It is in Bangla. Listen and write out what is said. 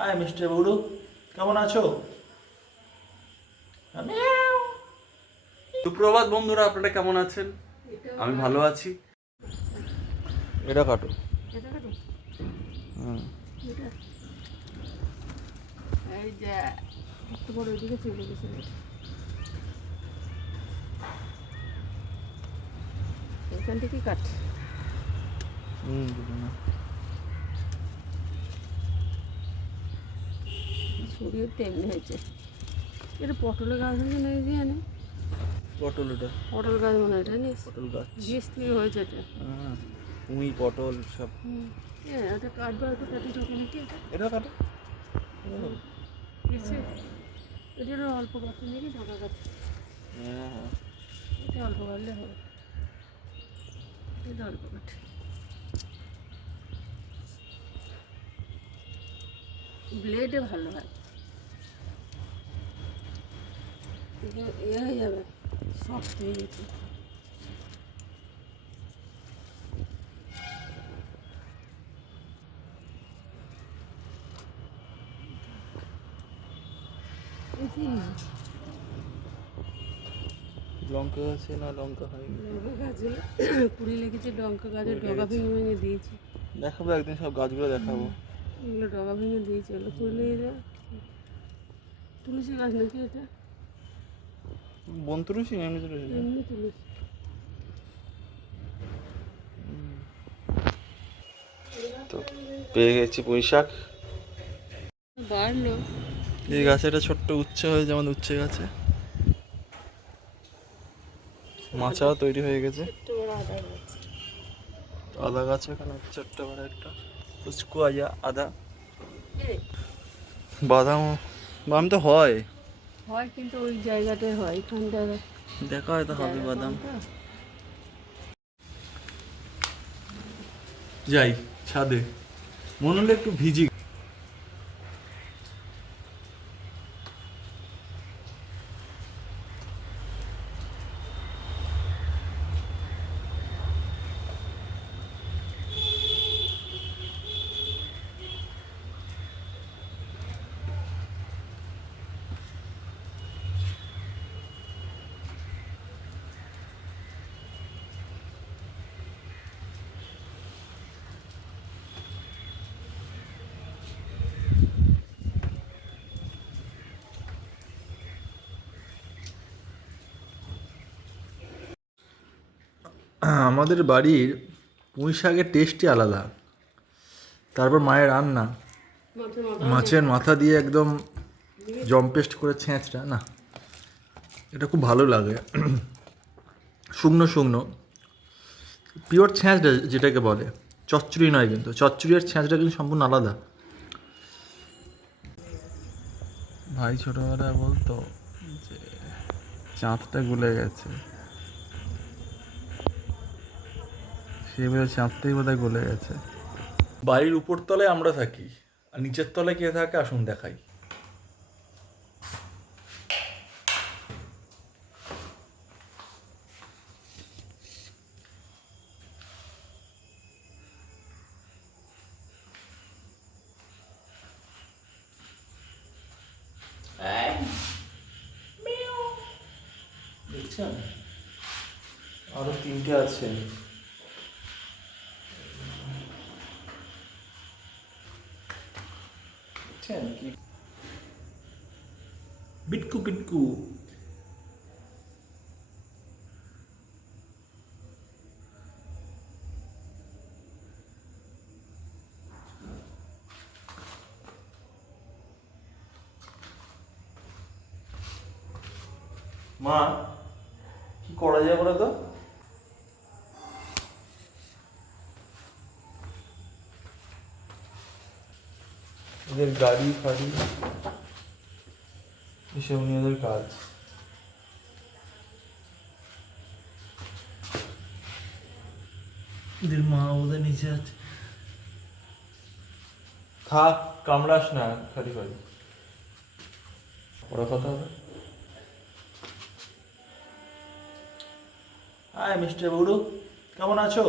হাই মিস্টার বুড়ো, কেমন আছো? সুপ্রভাত বন্ধুরা, আপনারা কেমন আছেন? আমি ভালো আছি। এটা কাটো। এই যে একটু বড় ওইদিকে চলে গেছিল, এখান থেকে কাট। শরীর তেমনি হয়েছে। এটা পটলের গাছ হয়েছে না? এই যে এনে পটল, এটা পটল গাছ মনে হয়, জানিস? পটল গাছ। বীজ থেকে হয়েছে এটা। পুঁই পটল সব। এটা কাটবো, একটু কাটি যখন কি এটা কাটো। এসে এটা অল্প কাটতে নাকি ঢাকা কাটছে। হ্যাঁ, এটা অল্প কাটলে হবে, এটা অল্প কাটে। ব্লেডে ভালো হয়, এ হয়ে যাবে, সফট হয়ে গেছে। লঙ্কা গাছে না লঙ্কা হয়নি। লঙ্কা গাছে কুড়ি লেগেছে, লঙ্কা গাছের ডগা ভেঙে ভেঙে দিয়েছি। দেখাবো একদিন, সব গাছগুলো দেখাবো। এগুলো ডগা ভেঙে দিয়েছে, এগুলো কুড়ি লেগে যায়। তুলসী গাছ নাকি এটা? বন তুলসী না এমনি তুলসী? এমনি তুলসী। তো পেয়ে গেছি পুঁই শাক। বাড়লো। এই গাছে একটা ছোট্ট উচ্ছে হয়েছে, আমাদের উচ্ছে গাছে মাচাও তৈরি হয়ে গেছে। একটু বড় আদা গাছ। আদা গাছ এখানে ছোট্ট বড় একটা উস্কো আদা। বাদাম বাদাম তো হয়, কিন্তু ওই জায়গাটায় হয়, এখানটা দেখা হয়তো হবে বাদাম। যাই ছাদে, মনে হলো একটু ভিজি। আমাদের বাড়ির পুঁই শাকের টেস্টই আলাদা। তারপর মায়ের রান্না, মাছের মাথা দিয়ে একদম জম্পেস্ট করে ছেঁচড়া, না এটা খুব ভালো লাগে। শুকনো শুকনো পিওর ছেঁচড়া যেটাকে বলে, চচ্চড়ি নয়, কিন্তু চচ্চড়ি আর ছেঁচড়া কিন্তু সম্পূর্ণ আলাদা। ভাই ছোটবেলায় বলতো যে চাঁদটা গলে গেছে, সে বোধ চাঁদটাই বোধহয় গলে গেছে। বাড়ির উপর তলায় আমরা থাকি, আর নিচের তলায় কে থাকে আসুন দেখাই। দেখছেন, আরো তিনটে আছে। দেখছেন কি বিটকু বিটকু। মা, কি করা যায় বলো তো? এদের গাড়ি ফাড়ি এসব নিয়ে ওদের কাজ। এদের মা ওদের নিচে আছে। থাক, কামড়াস না খালি খালি, ওরা কথা হবে। হাই মিস্টার বুড়ো, কেমন আছো?